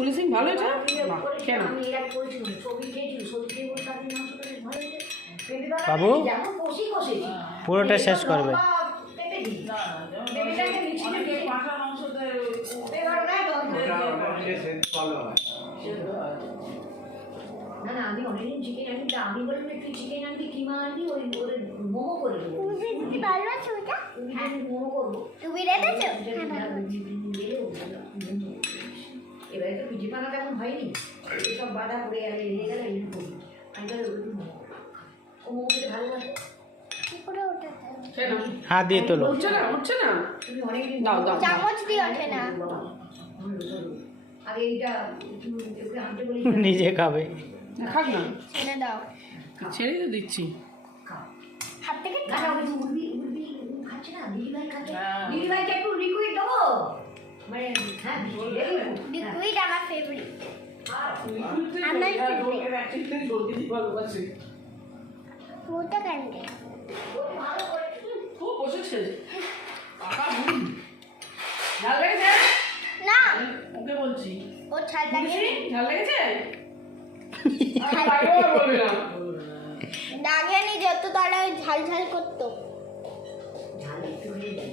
বুলি সিং ভালো এটা কেন বাবু পুরোটা শেষ করবে। না না আমি অনেকদিন চিকেন আনি, আমি বললাম একটু চিকেন আনবি, কিমা আনবি, ওই ওর মোমো করে দেবো। মোমো করবো। এবারে তো পিঠে বানাতে এখন হয়নি, সব বাধা পড়ে গেলে রেগে গেলে এই করি। আমি তাহলে একটু মোমো করবো। ও মোমো খেতে ভালোবাসে। হাত দিয়ে তোলো। উঠছে না তুমি অনেকদিন দাও দাও চামচ দিয়ে ওঠে না। আগে এইটা একটু আনতে বলি, নিজে খাবে। খাক না ছেড়ে দাও। ছেড়ে তো দিচ্ছি হাত থেকে না না ওই মুরগি মুরগি খাচ্ছে না, দিদিভাই খাচ্ছে। দিদিভাইকে একটু লিকুইড দেবো, মানে হ্যাঁ লিকুইড আমার ফেভারিট। ওটা কান্দে। খুব বসেছে ঝাল লেগেছে না ওকে বলছি ও ছাল লাগে। ঝাল লেগেছে বলবি না দাগেনি যত তাহলে ঝাল ঝাল করতো। ঝাল একটু হয়ে যায়।